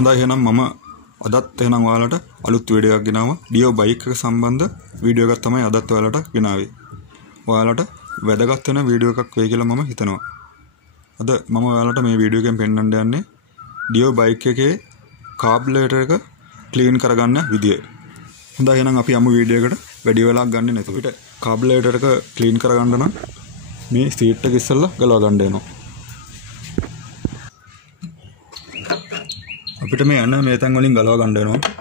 හොඳයි එහෙනම් මම අදත් එහෙනම් ඔයාලට අලුත් වීඩියෝ එකක් ගෙනාවා. ඩියෝ බයික් එක සම්බන්ධ වීඩියෝ එකක් තමයි අදත් ඔයාලට ගෙනාවේ. ඔයාලට වැදගත් වෙන වීඩියෝ එකක් වෙයි කියලා මම හිතනවා. අද මම ඔයාලට මේ වීඩියෝ එකෙන් පෙන්වන්න යන්නේ ඩියෝ බයික් එකේ කාබ්ලරේටර් එක ක්ලීන් කරගන්න විදිය. හොඳයි එහෙනම් අපි යමු වීඩියෝ එකට වැඩි වෙලාවක් ගන්න නැතුව. අපිට කාබ්ලරේටර් එක ක්ලීන් කරගන්න නම් මේ සීට් එක ඉස්සෙල්ලා ගලව ගන්න වෙනවා. අපිට මේ යන මේ තැන් වලින් ගලව ගන්න වෙනවා.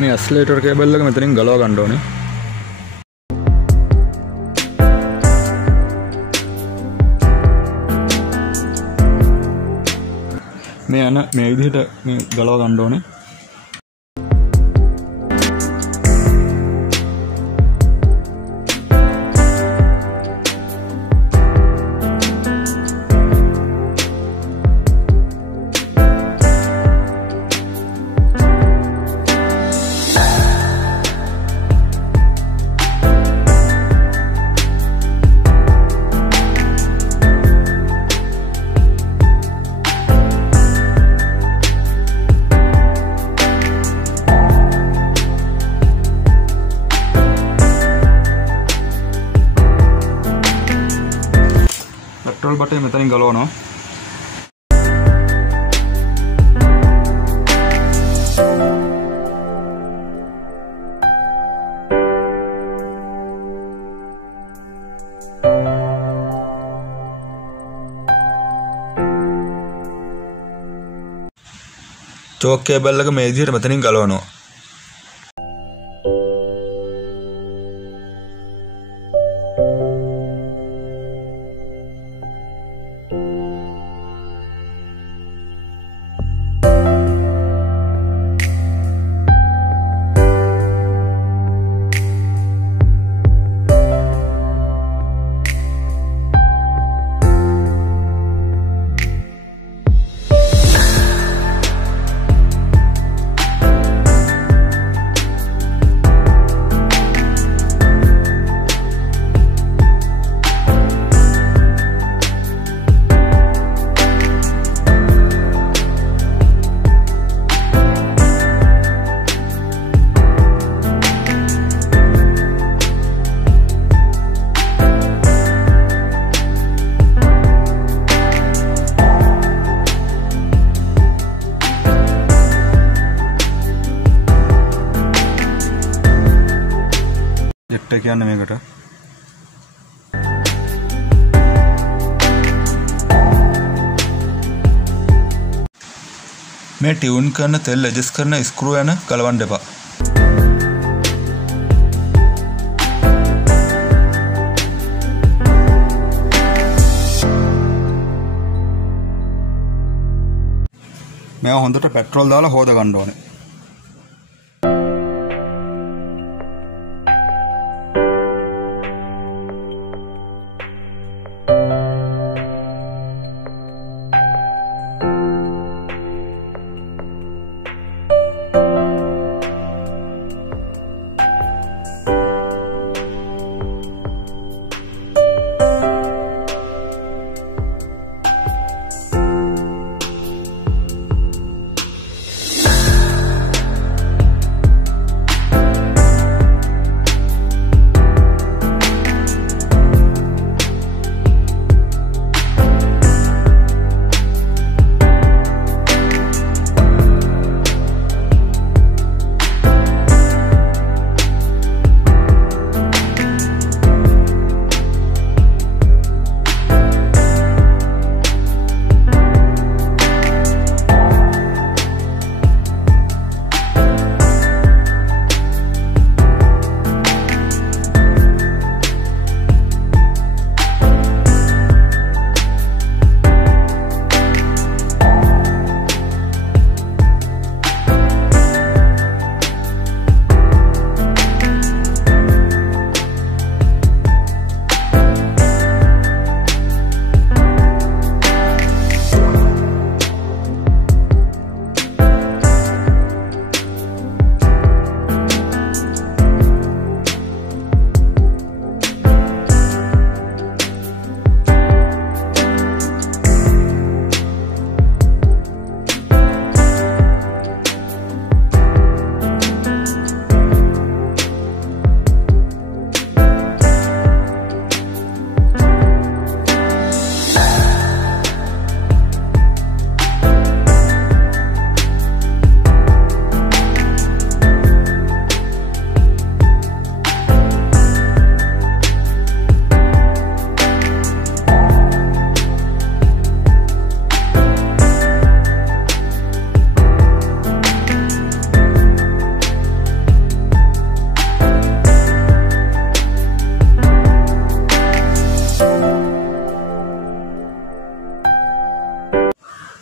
මේ ඇක්සලරේටර් කේබල් එක මෙතනින් ගලව ගන්න ඕනේ. මේ යන මේ විදිහට මේ ගලව ගන්න ඕනේ. पेट्रोल बटे මෙතනින් ගලවනවා. චෝක් කේබල් එක මේ විදිහට මෙතනින් ගලවනවා. ජෙට් එක කියන්නේ මේකට. මේ ටියුන් කරන තෙල් ඇඩ්ජස්ට් කරන ස්ක්‍රූ යන ගලවන්න එපා. මේවා හොඳට පෙට්‍රෝල් දාලා හොද ගන්න ඕනේ.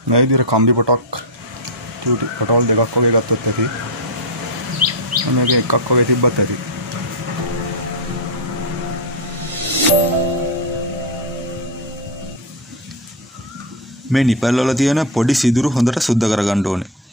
මේ විදිහට කම්බි පොටක් චූටි පොටවල් දෙකක් වගේ ගත්තොත් ඇති. මේක එකක් වගේ තිබ්බත් ඇති. මේ නිපැල් වල තියෙන පොඩි සිදුරු හොඳට සුද්ධ කරගන්න ඕනේ.